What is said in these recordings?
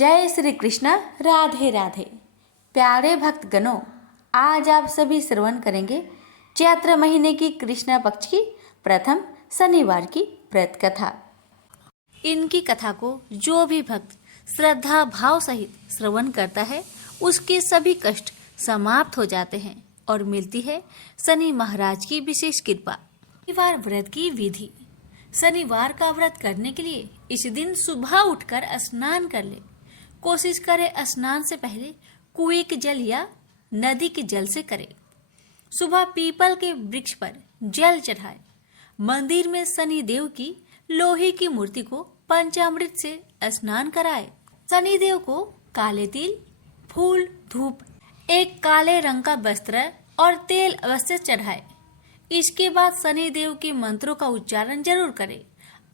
जय श्री कृष्ण। राधे राधे। प्यारे भक्त गणों, आज आप सभी श्रवण करेंगे चैत्र महीने की कृष्ण पक्ष की प्रथम शनिवार की व्रत कथा। इनकी कथा को जो भी भक्त श्रद्धा भाव सहित श्रवण करता है उसके सभी कष्ट समाप्त हो जाते हैं और मिलती है शनि महाराज की विशेष कृपा। शनिवार व्रत की विधि। शनिवार का व्रत करने के लिए इस दिन सुबह उठकर स्नान कर ले। कोशिश करे स्नान से पहले कुएं के जल या नदी के जल से करे। सुबह पीपल के वृक्ष पर जल चढ़ाए। मंदिर में शनि देव की लोहे की मूर्ति को पंचामृत से स्नान कराए। शनि देव को काले तिल, फूल, धूप, एक काले रंग का वस्त्र और तेल अवश्य चढ़ाए। इसके बाद शनि देव के मंत्रों का उच्चारण जरूर करे।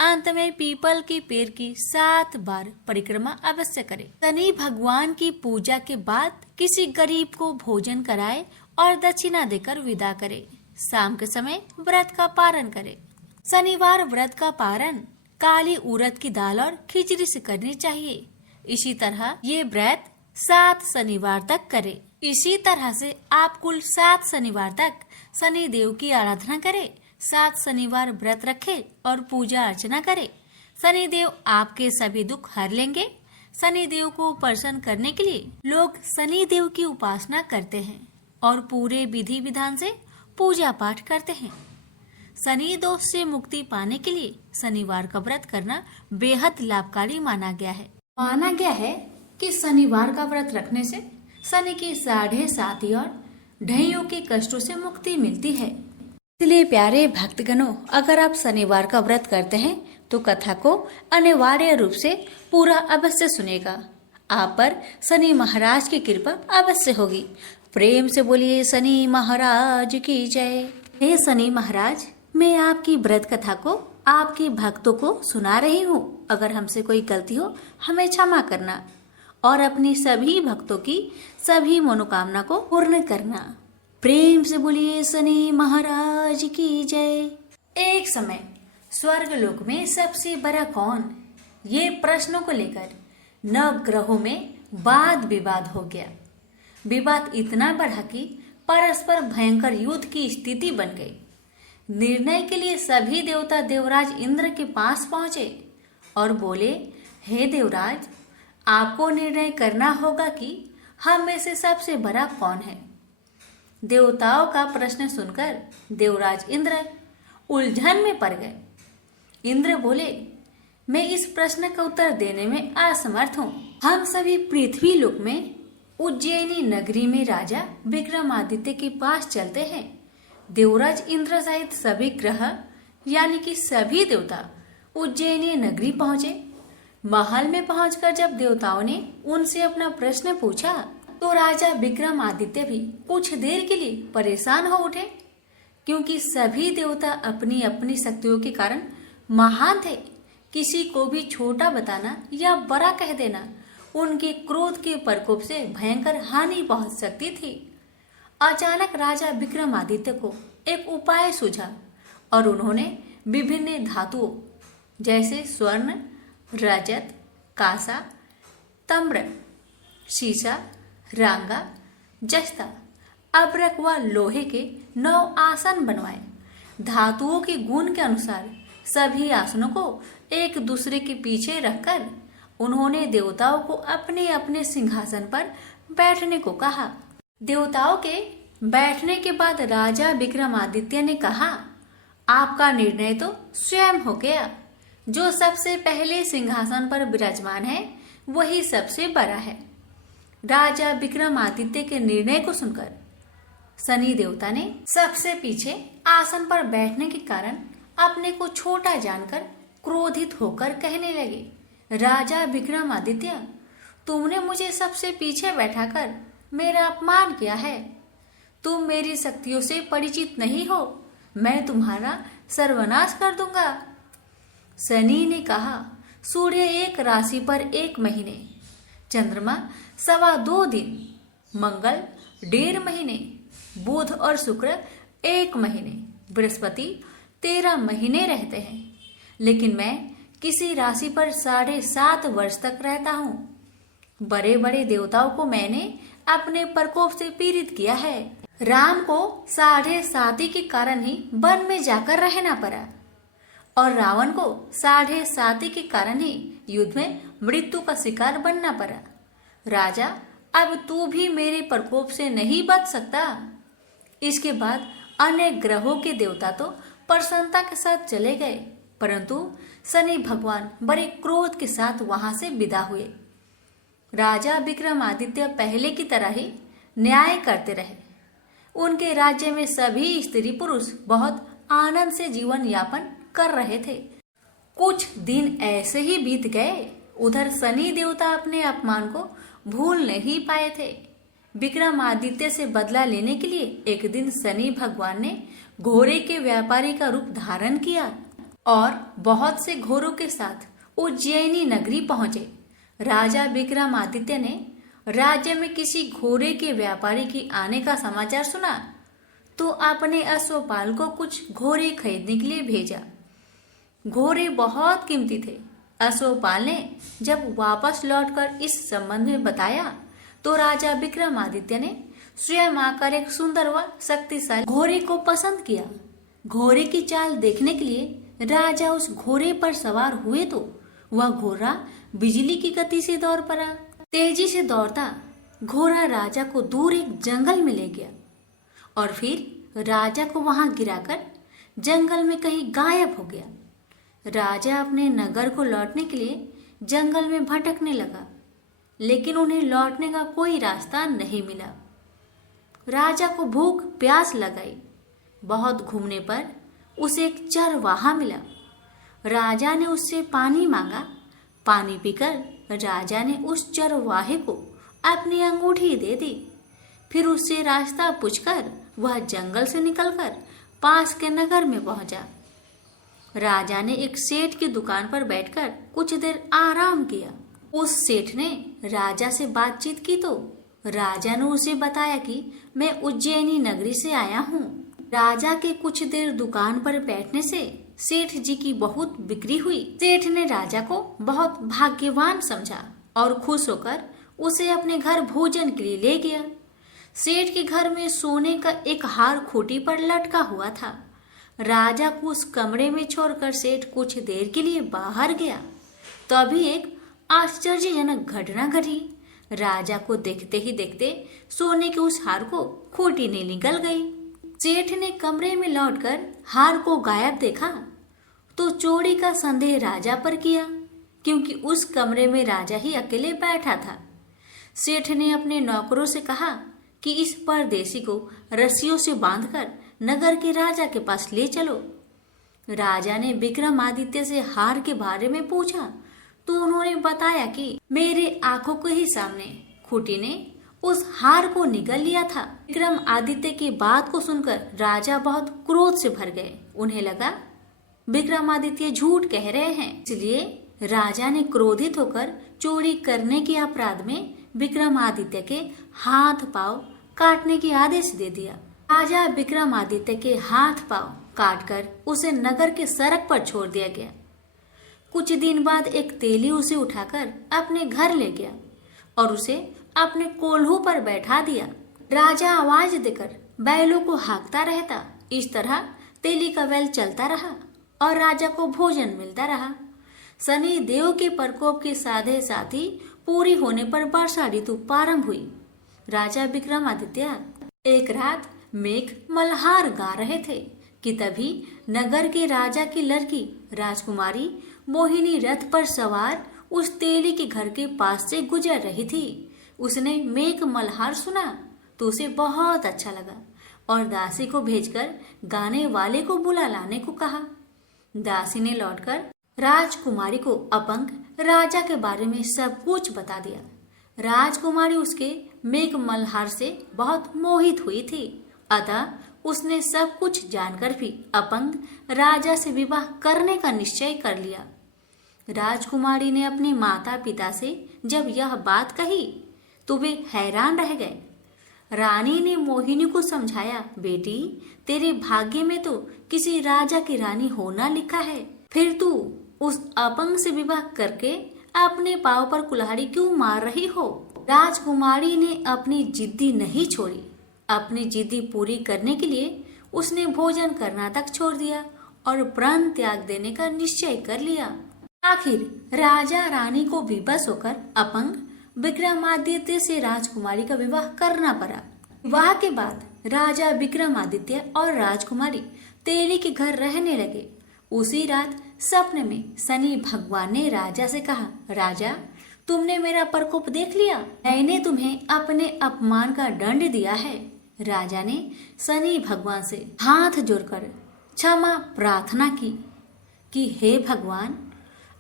अंत में पीपल के पेड़ की 7 बार परिक्रमा अवश्य करे। शनि भगवान की पूजा के बाद किसी गरीब को भोजन कराए और दक्षिणा देकर विदा करे। शाम के समय व्रत का पारण करे। शनिवार व्रत का पारण काली उड़द की दाल और खिचड़ी से करनी चाहिए। इसी तरह ये व्रत 7 शनिवार तक करे। इसी तरह से आप कुल 7 शनिवार तक शनि देव की आराधना करें। 7 शनिवार व्रत रखे और पूजा अर्चना करे। शनि देव आपके सभी दुख हर लेंगे। शनि देव को प्रसन्न करने के लिए लोग शनि देव की उपासना करते हैं और पूरे विधि विधान से पूजा पाठ करते हैं। शनि दोष से मुक्ति पाने के लिए शनिवार का व्रत करना बेहद लाभकारी माना गया है। माना गया है कि शनिवार का व्रत रखने से शनि की 7.5 और ढैयों के कष्टों से मुक्ति मिलती है। इसलिए प्यारे भक्तगणों, अगर आप शनिवार का व्रत करते हैं तो कथा को अनिवार्य रूप से पूरा अवश्य सुनेगा। आप पर शनि महाराज की कृपा अवश्य होगी। प्रेम से बोलिए शनि महाराज की जय। हे शनि महाराज, मैं आपकी व्रत कथा को आपके भक्तों को सुना रही हूँ। अगर हमसे कोई गलती हो हमें क्षमा करना और अपनी सभी भक्तों की सभी मनोकामना को पूर्ण करना। प्रेम से बोलिए शनि महाराज की जय। एक समय स्वर्ग लोक में सबसे बड़ा कौन, ये प्रश्नों को लेकर नवग्रहों में वाद विवाद हो गया। विवाद इतना बढ़ा कि परस्पर भयंकर युद्ध की स्थिति बन गई। निर्णय के लिए सभी देवता देवराज इंद्र के पास पहुंचे और बोले, हे देवराज, आपको निर्णय करना होगा कि हम में से सबसे बड़ा कौन है। देवताओं का प्रश्न सुनकर देवराज इंद्र उलझन में पड़ गए। इंद्र बोले, मैं इस प्रश्न का उत्तर देने में असमर्थ हूँ। हम सभी पृथ्वी लोक में उज्जैनी नगरी में राजा विक्रमादित्य के पास चलते हैं। देवराज इंद्र सहित सभी ग्रह यानी कि सभी देवता उज्जैनी नगरी पहुंचे। महल में पहुंचकर जब देवताओं ने उनसे अपना प्रश्न पूछा तो राजा विक्रमादित्य भी कुछ देर के लिए परेशान हो उठे, क्योंकि सभी देवता अपनी अपनी शक्तियों के कारण महान थे। किसी को भी छोटा बताना या बड़ा कह देना उनके क्रोध के प्रकोप से भयंकर हानि पहुंच सकती थी। अचानक राजा विक्रमादित्य को एक उपाय सूझा और उन्होंने विभिन्न धातुओं जैसे स्वर्ण, रजत, कांसा, ताम्र, शीशा, रांगा, जस्ता, अब्रक व लोहे के 9 आसन बनवाए। धातुओं के गुण के अनुसार सभी आसनों को एक दूसरे के पीछे रखकर उन्होंने देवताओं को अपने अपने सिंहासन पर बैठने को कहा। देवताओं के बैठने के बाद राजा विक्रमादित्य ने कहा, आपका निर्णय तो स्वयं हो गया। जो सबसे पहले सिंहासन पर विराजमान है वही सबसे बड़ा है। राजा विक्रमादित्य के निर्णय को सुनकर शनि देवता ने सबसे पीछे आसन पर बैठने के कारण अपने को छोटा जानकर क्रोधित होकर कहने लगे, राजा विक्रमादित्य, तुमने मुझे सबसे पीछे बैठाकर मेरा अपमान किया है। तुम मेरी शक्तियों से परिचित नहीं हो। मैं तुम्हारा सर्वनाश कर दूंगा। शनि ने कहा, सूर्य एक राशि पर 1 महीने, चंद्रमा 2.25 दिन, मंगल 1.5 महीने, बुध और शुक्र 1 महीने, बृहस्पति 13 महीने रहते हैं। लेकिन मैं किसी राशि पर 7.5 वर्ष तक रहता हूँ। बड़े बड़े देवताओं को मैंने अपने प्रकोप से पीड़ित किया है। राम को 7.5 के कारण ही वन में जाकर रहना पड़ा और रावण को 7.5 के कारण ही युद्ध में मृत्यु का शिकार बनना पड़ा। राजा, अब तू भी मेरे प्रकोप से नहीं बच सकता। इसके बाद अनेक ग्रहों के देवता तो प्रसन्नता के साथ चले गए, परंतु शनि भगवान बड़े क्रोध के साथ वहां से विदा हुए। राजा विक्रमादित्य पहले की तरह ही न्याय करते रहे। उनके राज्य में सभी स्त्री पुरुष बहुत आनंद से जीवन यापन कर रहे थे। कुछ दिन ऐसे ही बीत गए। उधर शनि देवता अपने अपमान को भूल नहीं पाए थे। विक्रमादित्य से बदला लेने के लिए एक दिन शनि भगवान ने घोड़े के व्यापारी का रूप धारण किया और बहुत से घोड़ों के साथ उज्जैनी नगरी पहुंचे। राजा विक्रमादित्य ने राज्य में किसी घोड़े के व्यापारी की आने का समाचार सुना तो अपने अश्वपाल को कुछ घोड़े खरीदने के लिए भेजा। घोड़े बहुत कीमती थे। अश्वपाल ने जब वापस लौटकर इस संबंध में बताया तो राजा विक्रमादित्य ने स्वयं आकर एक सुंदर व शक्तिशाली घोड़े को पसंद किया। घोड़े की चाल देखने के लिए राजा उस घोड़े पर सवार हुए तो वह घोड़ा बिजली की गति से दौड़ पड़ा। तेजी से दौड़ता घोड़ा राजा को दूर एक जंगल में ले गया और फिर राजा को वहां गिराकर जंगल में कहीं गायब हो गया। राजा अपने नगर को लौटने के लिए जंगल में भटकने लगा, लेकिन उन्हें लौटने का कोई रास्ता नहीं मिला। राजा को भूख प्यास लगाई। बहुत घूमने पर उसे एक चरवाहा मिला। राजा ने उससे पानी मांगा। पानी पीकर राजा ने उस चरवाहे को अपनी अंगूठी दे दी। फिर उससे रास्ता पूछकर वह जंगल से निकलकर पास के नगर में पहुंचा। राजा ने एक सेठ की दुकान पर बैठकर कुछ देर आराम किया। उस सेठ ने राजा से बातचीत की तो राजा ने उसे बताया कि मैं उज्जैनी नगरी से आया हूँ। राजा के कुछ देर दुकान पर बैठने से सेठ जी की बहुत बिक्री हुई। सेठ ने राजा को बहुत भाग्यवान समझा और खुश होकर उसे अपने घर भोजन के लिए ले गया। सेठ के घर में सोने का एक हार खूंटी पर लटका हुआ था। राजा को उस कमरे में छोड़कर सेठ कुछ देर के लिए बाहर गया। तभी एक आश्चर्यजनक घटना घटी। राजा को देखते ही देखते सोने के उस हार को खूंटी ने निकल गई। सेठ ने कमरे में लौटकर हार को गायब देखा तो चोरी का संदेह राजा पर किया, क्योंकि उस कमरे में राजा ही अकेले बैठा था। सेठ ने अपने नौकरों से कहा कि इस परदेसी को रस्सियों से बांधकर नगर के राजा के पास ले चलो। राजा ने विक्रमादित्य से हार के बारे में पूछा तो उन्होंने बताया कि मेरे आंखों के ही सामने खूंटी ने उस हार को निगल लिया था। विक्रमादित्य की बात को सुनकर राजा बहुत क्रोध से भर गए। उन्हें लगा विक्रमादित्य झूठ कह रहे हैं, इसलिए राजा ने क्रोधित होकर चोरी करने के अपराध में विक्रमादित्य के हाथ पांव काटने की आदेश दे दिया। राजा विक्रमादित्य के हाथ पांव काटकर उसे नगर के सड़क पर छोड़ दिया गया। कुछ दिन बाद एक तेली उसे उठाकर अपने घर ले गया और उसे अपने कोल्हू पर बैठा दिया। राजा आवाज देकर बैलों को हाँकता रहता। इस तरह तेली का बैल चलता रहा और राजा को भोजन मिलता रहा। शनि देव के प्रकोप के साधे साथी पूरी होने पर वर्षा ऋतु प्रारंभ हुई। राजा विक्रमादित्य एक रात मेघ मल्हार गा रहे थे कि तभी नगर के राजा की लड़की राजकुमारी मोहिनी रथ पर सवार उस तेली के घर के पास से गुजर रही थी। उसने मेघ मल्हार सुना तो उसे बहुत अच्छा लगा और दासी को भेजकर गाने वाले को बुला लाने को कहा। दासी ने लौटकर राजकुमारी को अपंग राजा के बारे में सब कुछ बता दिया। राजकुमारी उसके मेघ मल्हार से बहुत मोहित हुई थी, अतः उसने सब कुछ जानकर भी अपंग राजा से विवाह करने का निश्चय कर लिया। राजकुमारी ने अपने माता पिता से जब यह बात कही तो वे हैरान रह गए। रानी ने मोहिनी को समझाया, बेटी तेरे भाग्य में तो किसी राजा की रानी होना लिखा है, फिर तू उस अपंग से विवाह करके अपने पाँव पर कुल्हाड़ी क्यों मार रही हो? राजकुमारी ने अपनी जिद्दी नहीं छोड़ी। अपनी जिद्दी पूरी करने के लिए उसने भोजन करना तक छोड़ दिया और प्राण त्याग देने का निश्चय कर लिया। आखिर राजा रानी को विवश होकर अपंग विक्रमादित्य से राजकुमारी का विवाह करना पड़ा। विवाह के बाद राजा विक्रमादित्य और राजकुमारी तेली के घर रहने लगे। उसी रात सपने में शनि भगवान ने राजा से कहा, राजा, तुमने मेरा प्रकोप देख लिया। मैंने तुम्हें अपने अपमान का दंड दिया है। राजा ने शनि भगवान से हाथ जोड़कर क्षमा प्रार्थना की कि हे भगवान,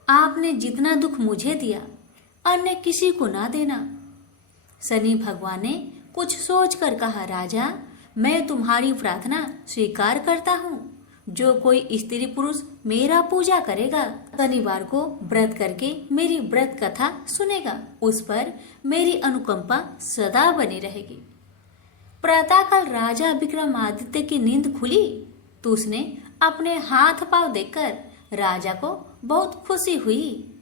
आपने जितना दुख मुझे दिया अन्य किसी को ना देना। शनि भगवान ने कुछ सोचकर कहा, राजा, मैं तुम्हारी प्रार्थना स्वीकार करता हूँ। जो कोई स्त्री पुरुष मेरा पूजा करेगा, शनिवार को व्रत करके मेरी व्रत कथा सुनेगा, उस पर मेरी अनुकंपा सदा बनी रहेगी। प्रातःकाल राजा विक्रमादित्य की नींद खुली तो उसने अपने हाथ पांव देखकर राजा को बहुत खुशी हुई।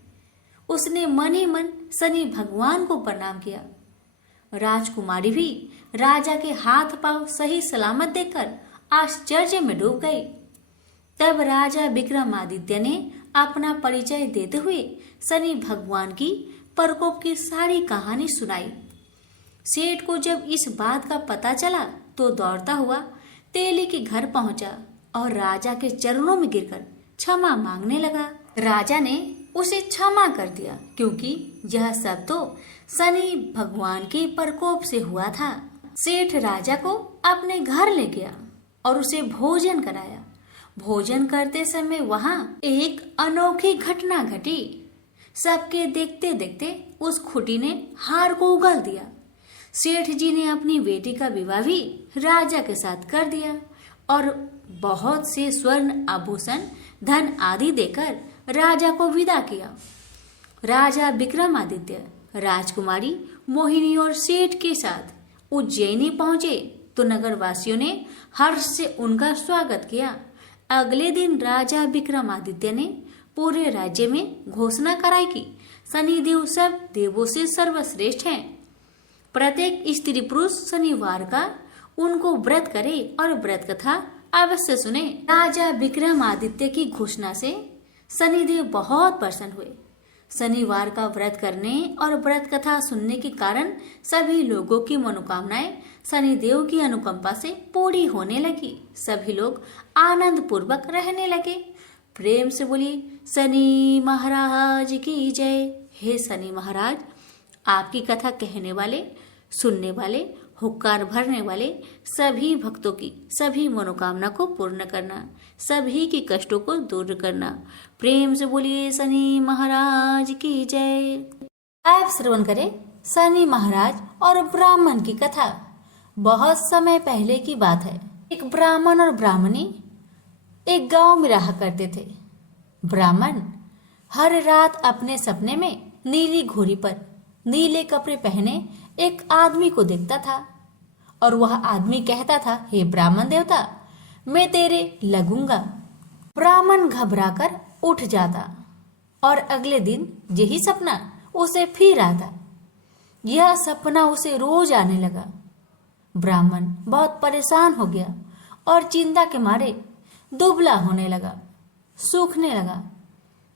उसने मन ही मन शनि भगवान को प्रणाम किया। राजकुमारी भी राजा के हाथ पांव सही सलामत देखकर आश्चर्य में डूब गई। तब राजा विक्रमादित्य ने अपना परिचय देते हुए शनि भगवान की प्रकोप की सारी कहानी सुनाई। सेठ को जब इस बात का पता चला तो दौड़ता हुआ तेली के घर पहुंचा और राजा के चरणों में गिरकर क्षमा मांगने लगा। राजा ने उसे क्षमा कर दिया क्योंकि यह सब तो शनि भगवान के प्रकोप से हुआ था। सेठ राजा को अपने घर ले गया और उसे भोजन कराया। भोजन करते समय वहां एक अनोखी घटना घटी। सबके देखते देखते उस खुटी ने हार को उगल दिया। सेठ जी ने अपनी बेटी का विवाह भी राजा के साथ कर दिया और बहुत से स्वर्ण आभूषण, धन आदि देकर राजा को विदा किया। राजा विक्रमादित्य राजकुमारी मोहिनी और सेठ के साथ उज्जैनी पहुंचे तो नगरवासियों ने हर्ष से उनका स्वागत किया। अगले दिन राजा विक्रमादित्य ने पूरे राज्य में घोषणा कराई कि शनिदेव सब देवों से सर्वश्रेष्ठ हैं। प्रत्येक स्त्री पुरुष शनिवार का उनको व्रत करे और व्रत कथा अवश्य सुने। राजा विक्रमादित्य की घोषणा से शनिदेव बहुत प्रसन्न हुए। शनिवार का व्रत करने और व्रत कथा सुनने के कारण सभी लोगों की मनोकामनाएं शनिदेव की अनुकंपा से पूरी होने लगी। सभी लोग आनंद पूर्वक रहने लगे। प्रेम से बोलिए शनि महाराज की जय। हे शनि महाराज, आपकी कथा कहने वाले, सुनने वाले, हुक्कार भरने वाले सभी भक्तों की सभी मनोकामना को पूर्ण करना, सभी के कष्टों को दूर करना। प्रेम से बोलिए शनि महाराज की जय। आप श्रवण करें शनि महाराज और ब्राह्मण की कथा। बहुत समय पहले की बात है। एक ब्राह्मण और ब्राह्मणी एक गांव में रहा करते थे। ब्राह्मण हर रात अपने सपने में नीली घोड़ी पर नीले कपड़े पहने एक आदमी को देखता था और वह आदमी कहता था, हे ब्राह्मण देवता, मैं तेरे लगूंगा। ब्राह्मण घबराकर उठ जाता और अगले दिन यही सपना उसे फिर आता। यह सपना उसे रोज आने लगा। ब्राह्मण बहुत परेशान हो गया और चिंता के मारे दुबला होने लगा, सूखने लगा।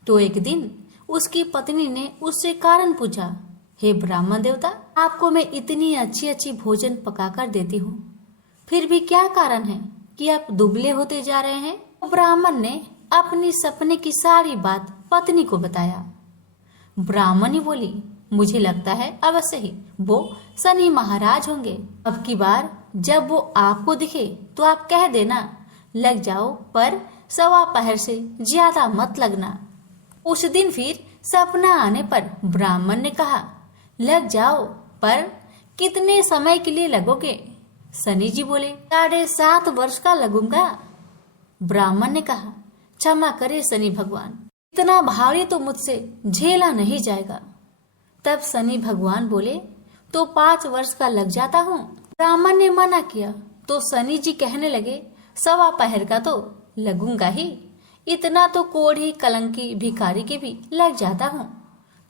तो एक दिन उसकी पत्नी ने उससे कारण पूछा, हे ब्राह्मण देवता, आपको मैं इतनी अच्छी अच्छी भोजन पकाकर देती हूँ, फिर भी क्या कारण है कि आप दुबले होते जा रहे हैं? तो ब्राह्मण ने अपनी सपने की सारी बात पत्नी को बताया। ब्राह्मणी बोली, मुझे लगता है अवश्य ही वो शनि महाराज होंगे। अब की बार जब वो आपको दिखे तो आप कह देना, लग जाओ, पर 1.25 पहर से ज्यादा मत लगना। उस दिन फिर सपना आने पर ब्राह्मण ने कहा, लग जाओ, पर कितने समय के लिए लगोगे? शनि जी बोले, 7.5 वर्ष का लगूंगा। ब्राह्मण ने कहा, क्षमा करे शनि भगवान, इतना भारी तो मुझसे झेला नहीं जाएगा। तब शनि भगवान बोले, तो 5 वर्ष का लग जाता हूँ। ब्राह्मण ने मना किया तो शनि जी कहने लगे, 1.25 पहर का तो लगूंगा ही, इतना तो कोढ़ी कलंकी भिखारी के भी लग जाता हूँ।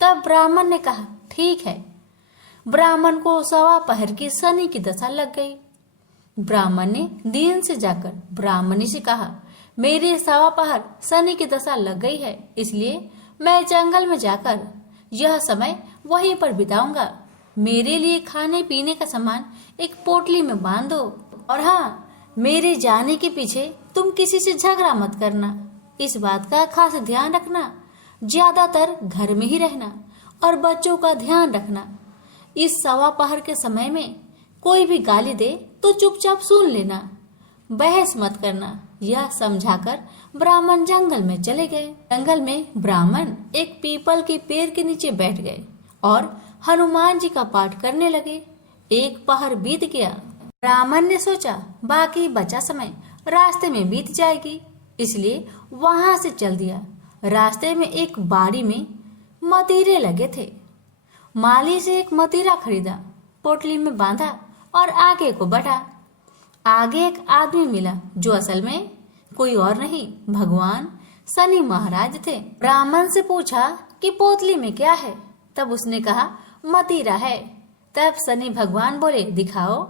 तब ब्राह्मण ने कहा, ठीक है। ब्राह्मण को 1.15 की शनि की दशा लग गई। ब्राह्मण ने दीन से जाकर ब्राह्मणी से कहा, मेरे 1.15 शनि की दशा लग गई है, इसलिए मैं जंगल में जाकर यह समय वहीं पर बिताऊंगा। मेरे लिए खाने पीने का सामान एक पोटली में बांध दो, और हाँ, मेरे जाने के पीछे तुम किसी से झगड़ा मत करना। इस बात का खास ध्यान रखना, ज्यादातर घर में ही रहना और बच्चों का ध्यान रखना। इस 1.15 के समय में कोई भी गाली दे तो चुपचाप सुन लेना, बहस मत करना। यह समझाकर ब्राह्मण जंगल में चले गए। जंगल में ब्राह्मण एक पीपल के पेड़ के नीचे बैठ गए और हनुमान जी का पाठ करने लगे। 1 पहर बीत गया। ब्राह्मण ने सोचा बाकी बचा समय रास्ते में बीत जाएगी, इसलिए वहां से चल दिया। रास्ते में एक बाड़ी में मतीरे लगे थे। माली से एक मतीरा खरीदा, पोटली में बांधा और आगे को बढ़ा। आगे एक आदमी मिला जो असल में कोई और नहीं, भगवान शनि महाराज थे। ब्राह्मण से पूछा कि पोतली में क्या है? तब उसने कहा, मतीरा है। तब शनि भगवान बोले, दिखाओ।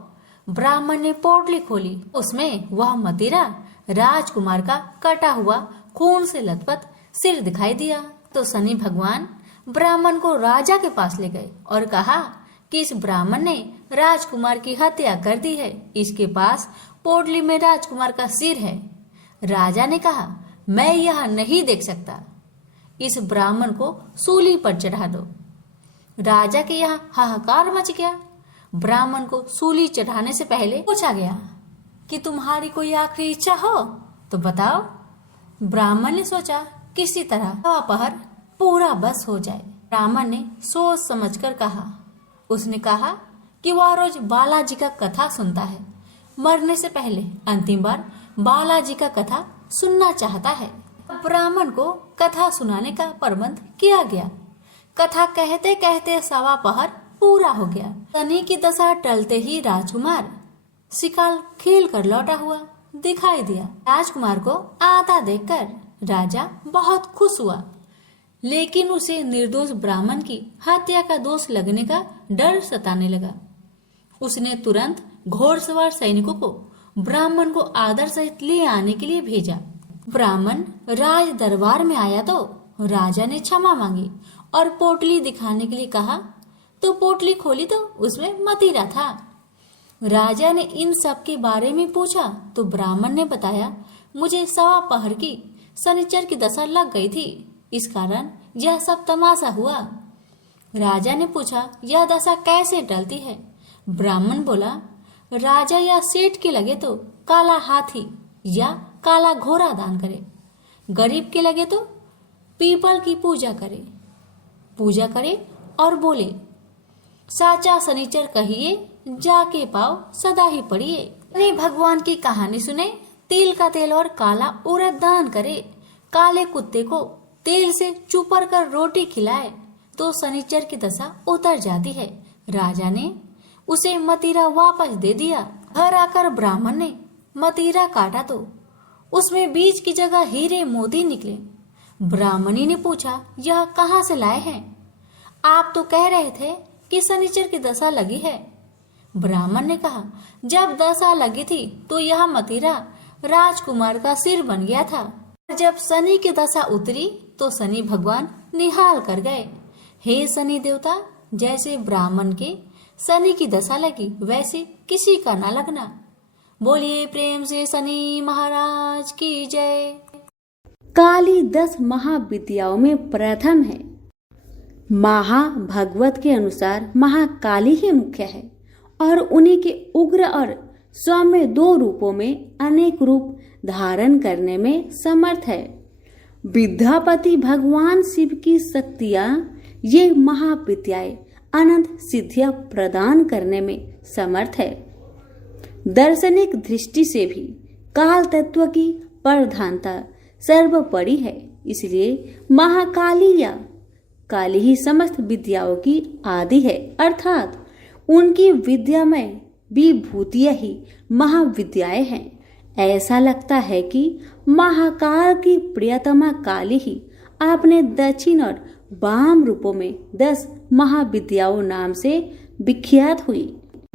ब्राह्मण ने पोटली खोली, उसमें वह मतीरा राजकुमार का कटा हुआ खून से लथपथ सिर दिखाई दिया। तो शनि भगवान ब्राह्मण को राजा के पास ले गए और कहा कि इस ब्राह्मण ने राजकुमार की हत्या कर दी है, इसके पास पोटली में राजकुमार का सिर है। राजा ने कहा, मैं यह नहीं देख सकता, इस ब्राह्मण को सूली पर चढ़ा दो। राजा के यहाँ हाहाकार मच गया। ब्राह्मण को सूली चढ़ाने से पहले पूछा गया कि तुम्हारी कोई आखिरी इच्छा हो तो बताओ। ब्राह्मण ने सोचा किसी तरह 1.15 पूरा बस हो जाए। ब्राह्मण ने सोच समझकर कहा। उसने कहा कि वह रोज बालाजी का कथा सुनता है, मरने से पहले अंतिम बार बालाजी का कथा सुनना चाहता है। ब्राह्मण को कथा सुनाने का प्रबंध किया गया। कथा कहते कहते 1.15 पूरा हो गया। शनि की दशा टलते ही राजकुमार शिकार खेल कर लौटा हुआ दिखाई दिया। राजकुमार को आता देखकर राजा बहुत खुश हुआ, लेकिन उसे निर्दोष ब्राह्मण की हत्या का दोष लगने का डर सताने लगा। उसने तुरंत घोड़सवार सैनिकों को ब्राह्मण को आदर सहित ले आने के लिए भेजा। ब्राह्मण राज दरबार में आया तो राजा ने क्षमा मांगी और पोटली दिखाने के लिए कहा, तो पोटली खोली तो उसमें मतीरा था। राजा ने इन सब के बारे में पूछा तो ब्राह्मण ने बताया, मुझे 1.15 की शनिचर की दशा लग गई थी, इस कारण यह सब तमाशा हुआ। राजा ने पूछा, यह दशा कैसे टलती है? ब्राह्मण बोला, राजा या सेठ के लगे तो काला हाथी या काला घोड़ा दान करे, गरीब के लगे तो पीपल की पूजा करे और बोले, साचा शनिचर कहिए, जाके पाओ सदा ही पढ़िए। शनि भगवान की कहानी सुने, तिल का तेल और काला उड़द दान करे, काले कुत्ते को तेल से चुपर कर रोटी खिलाए तो शनिचर की दशा उतर जाती है। राजा ने उसे मतीरा वापस दे दिया। घर आकर ब्राह्मण ने मतीरा काटा तो उसमें बीज की जगह हीरे मोती निकले। ब्राह्मणी ने पूछा, यह कहाँ से लाए हैं? आप तो कह रहे थे कि शनिचर की दशा लगी है। ब्राह्मण ने कहा, जब दशा लगी थी तो यह मतीरा राजकुमार का सिर बन गया था। जब शनि की दशा उतरी तो शनि भगवान निहाल कर गए। हे शनि देवता, जैसे ब्राह्मण के शनि की दशा लगी वैसे किसी का ना लगना। बोलिए प्रेम से शनि महाराज की जय। काली 10 महाविद्याओं में प्रथम है। महाभागवत के अनुसार महाकाली ही मुख्य है और उन्हीं के उग्र और सौम्य 2 रूपों में अनेक रूप धारण करने में समर्थ है। विद्यापति भगवान शिव की शक्तियां ये महाविद्याएं अनंत सिद्धियां प्रदान करने में समर्थ है। दार्शनिक दृष्टि से भी काल तत्व की प्रधानता सर्वोपरि है, इसलिए महाकाली या काली ही समस्त विद्याओं की आदि है, अर्थात उनकी विद्या में विभूतियां ही महाविद्याएं हैं। ऐसा लगता है कि महाकाल की प्रियतमा काली ही अपने दक्षिण और वाम रूपों में 10 महाविद्याओं नाम से विख्यात हुई।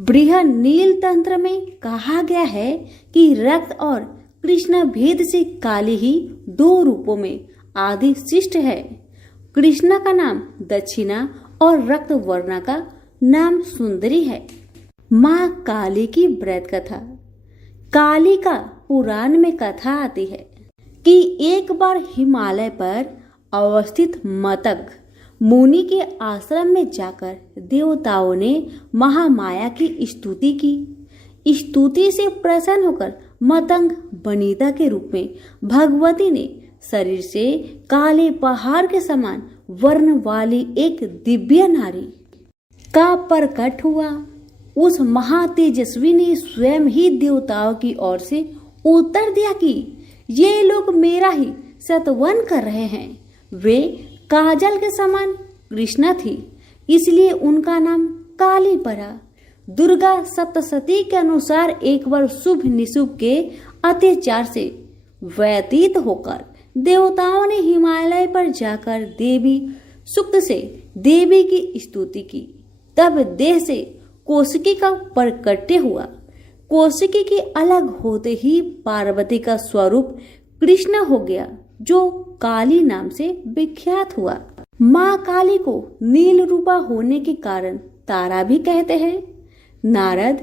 बृहद नील तंत्र में कहा गया है कि रक्त और कृष्ण भेद से काली ही 2 रूपों में आदि शिष्ट है। कृष्णा का नाम दक्षिणा और रक्त वर्णा का नाम सुंदरी है। माँ काली की व्रत कथा। काली का पुराण में कथा आती है कि एक बार हिमालय पर अवस्थित मतंग मुनि के आश्रम में जाकर देवताओं ने महामाया की स्तुति की। स्तुति से प्रसन्न होकर मतंग वनिता के रूप में भगवती ने शरीर से काले पहाड़ के समान वर्ण वाली एक दिव्य नारी का प्रकट हुआ। उस महातेजस्वी ने स्वयं ही देवताओं की ओर से उत्तर दिया कि ये लोग मेरा ही सतवन कर रहे हैं। वे काजल के समान कृष्णा थी, इसलिए उनका नाम काली पड़ा। दुर्गा सप्तशती के अनुसार एक बार शुभ निशुभ के अत्याचार से व्यतीत होकर देवताओं ने हिमालय पर जाकर देवी सूक्त से देवी की स्तुति की। तब देह से कौशिकी का प्रकट्य हुआ। कौशिकी के अलग होते ही पार्वती का स्वरूप कृष्ण हो गया, जो काली नाम से विख्यात हुआ। माँ काली को नील रूपा होने के कारण तारा भी कहते हैं। नारद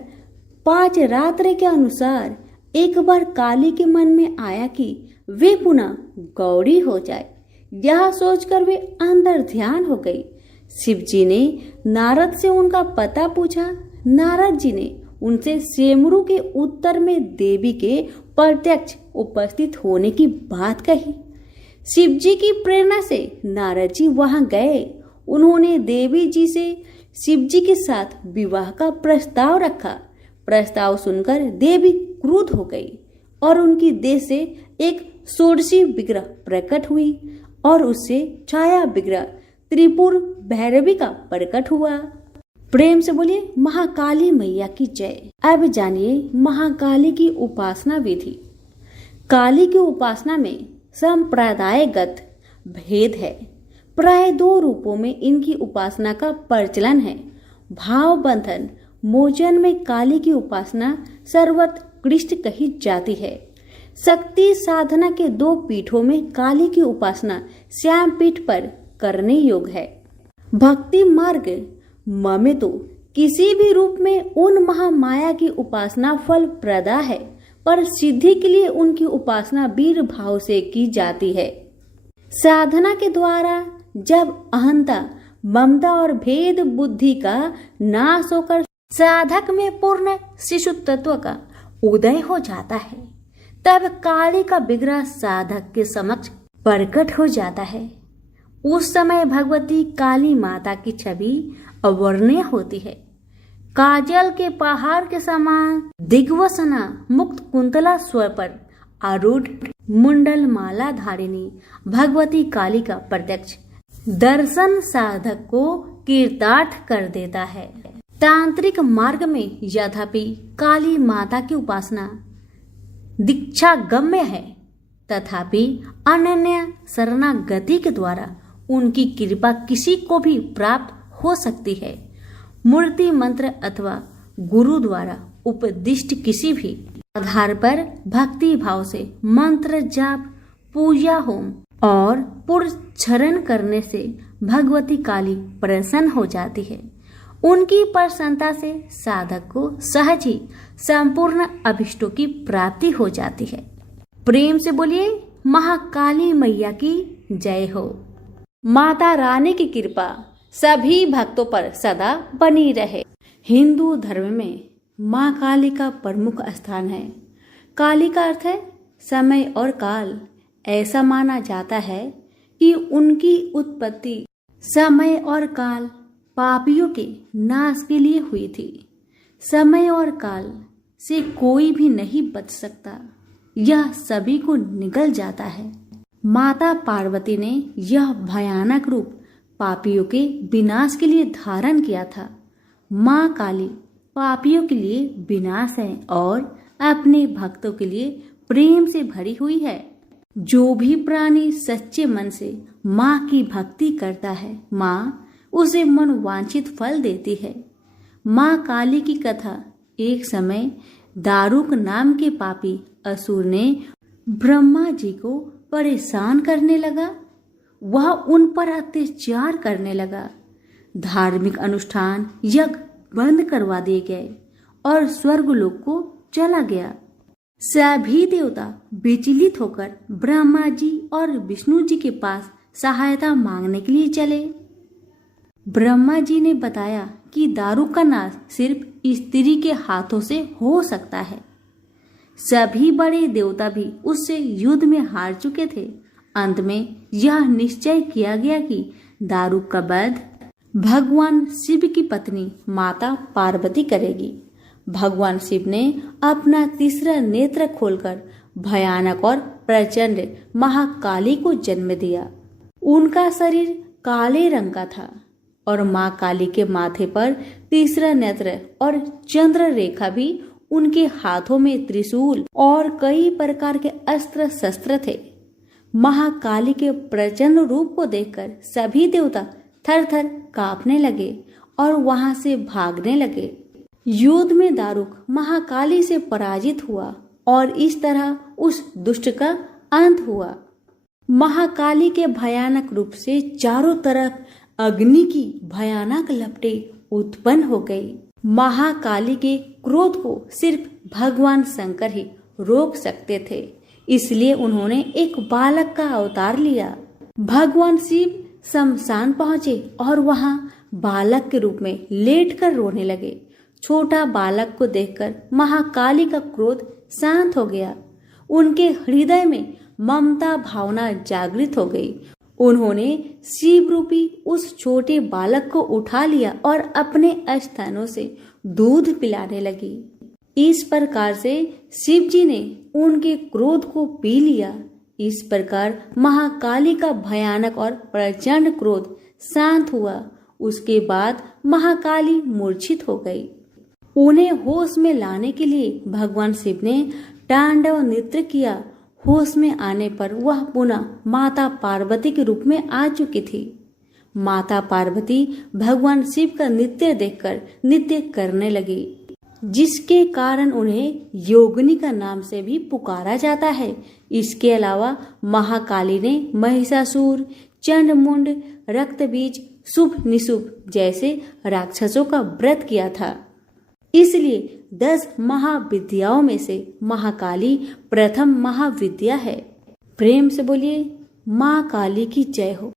5 रात्र के अनुसार एक बार काली के मन में आया कि वे पुनः गौरी हो जाए। यह सोचकर वे अंदर ध्यान हो गई। शिव जी ने नारद से उनका पता पूछा। नारद जी ने उनसे सेमरू के उत्तर में देवी के प्रत्यक्ष उपस्थित होने की बात कही। शिव जी की प्रेरणा से नारद जी वहां गए। उन्होंने देवी जी से शिव जी के साथ विवाह का प्रस्ताव रखा। प्रस्ताव सुनकर देवी क्रुद्ध हो गई और उनकी देह से एक षोडशी विग्रह प्रकट हुई और उससे छाया विग्रह त्रिपुर भैरवी का प्रकट हुआ। प्रेम से बोलिए महाकाली मैया की जय। अब जानिए महाकाली की उपासना विधि। काली की उपासना में संप्रदायगत भेद है। प्राय 2 रूपों में इनकी उपासना का प्रचलन है। भाव बंधन मोचन में काली की उपासना सर्वोत्कृष्ट कही जाती है। शक्ति साधना के 2 पीठों में काली की उपासना श्याम पीठ पर करने योग्य है। भक्ति मार्ग में तो किसी भी रूप में उन महामाया की उपासना फल प्रदा है, पर सिद्धि के लिए उनकी उपासना वीर भाव से की जाती है। साधना के द्वारा जब अहंता, ममता और भेद बुद्धि का नाश होकर साधक में पूर्ण शिशु तत्व का उदय हो जाता है, तब काली का विग्रह साधक के समक्ष प्रकट हो जाता है। उस समय भगवती काली माता की छवि अवर्णीय होती है। काजल के पहाड़ के समान दिग्वसना मुक्त कुंतला स्वर पर आरूढ़ मुंडल माला धारिणी भगवती काली का प्रत्यक्ष दर्शन साधक को कृतार्थ कर देता है। तांत्रिक मार्ग में यद्यपि काली माता की उपासना दीक्षा गम्य है, तथापि अनन्य शरणागति के द्वारा उनकी कृपा किसी को भी प्राप्त हो सकती है। मूर्ति मंत्र अथवा गुरु द्वारा उपदिष्ट किसी भी आधार पर भक्ति भाव से मंत्र जाप, पूजा, होम और पुरस्चरण करने से भगवती काली प्रसन्न हो जाती है। उनकी प्रसन्नता से साधक को सहज ही संपूर्ण अभिष्टों की प्राप्ति हो जाती है। प्रेम से बोलिए महाकाली मैया की जय हो। माता रानी की कृपा सभी भक्तों पर सदा बनी रहे। हिंदू धर्म में माँ काली का प्रमुख स्थान है। काली का अर्थ है समय और काल। ऐसा माना जाता है कि उनकी उत्पत्ति समय और काल पापियों के नाश के लिए हुई थी। समय और काल से कोई भी नहीं बच सकता, यह सभी को निगल जाता है। माता पार्वती ने यह भयानक रूप पापियों के विनाश के लिए धारण किया था। माँ काली पापियों के लिए विनाश है और अपने भक्तों के लिए प्रेम से भरी हुई है। जो भी प्राणी सच्चे मन से माँ की भक्ति करता है, माँ उसे मनवांछित फल देती है। माँ काली की कथा। एक समय दारुक नाम के पापी असुर ने ब्रह्मा जी को परेशान करने लगा। वह उन पर अत्याचार करने लगा। धार्मिक अनुष्ठान यज्ञ बंद करवा दिए गए और स्वर्गलोक को चला गया। सभी देवता विचलित होकर ब्रह्मा जी और विष्णु जी के पास सहायता मांगने के लिए चले। ब्रह्मा जी ने बताया कि दारुक का नाश सिर्फ स्त्री के हाथों से हो सकता है। सभी बड़े देवता भी उससे युद्ध में हार चुके थे। अंत में यह निश्चय किया गया कि दारुक का वध भगवान शिव की पत्नी माता पार्वती करेगी। भगवान शिव ने अपना तीसरा नेत्र खोलकर भयानक और प्रचंड महाकाली को जन्म दिया। उनका शरीर काले रंग का था और माँ काली के माथे पर तीसरा नेत्र और चंद्र रेखा भी, उनके हाथों में त्रिशूल और कई प्रकार के अस्त्र शस्त्र थे। महाकाली के प्रचंड रूप को देखकर सभी देवता थर थर कांपने लगे और वहां से भागने लगे। युद्ध में दारुक महाकाली से पराजित हुआ और इस तरह उस दुष्ट का अंत हुआ। महाकाली के भयानक रूप से चारों तरफ अग्नि की भयानक लपटें उत्पन्न हो गई। महाकाली के क्रोध को सिर्फ भगवान शंकर ही रोक सकते थे, इसलिए उन्होंने एक बालक का अवतार लिया। भगवान शिव शमशान पहुंचे और वहां बालक के रूप में लेटकर रोने लगे। छोटा बालक को देखकर महाकाली का क्रोध शांत हो गया। उनके हृदय में ममता भावना जागृत हो गई। उन्होंने शिव रूपी उस छोटे बालक को उठा लिया और अपने स्थानों से दूध पिलाने लगी। इस प्रकार से शिव जी ने उनके क्रोध को पी लिया। इस प्रकार महाकाली का भयानक और प्रचंड क्रोध शांत हुआ। उसके बाद महाकाली मूर्छित हो गई। उन्हें होश में लाने के लिए भगवान शिव ने तांडव नृत्य किया। होश में आने पर वह पुनः माता पार्वती के रूप में आ चुकी थी। माता पार्वती भगवान शिव का नृत्य देखकर नृत्य करने लगी, जिसके कारण उन्हें योगिनी का नाम से भी पुकारा जाता है। इसके अलावा महाकाली ने महिषासुर, चंडमुंड, रक्तबीज, शुभ निशुभ जैसे राक्षसों का व्रत किया था। इसलिए 10 महाविद्याओं में से महाकाली प्रथम महाविद्या है। प्रेम से बोलिए माँ काली की जय हो।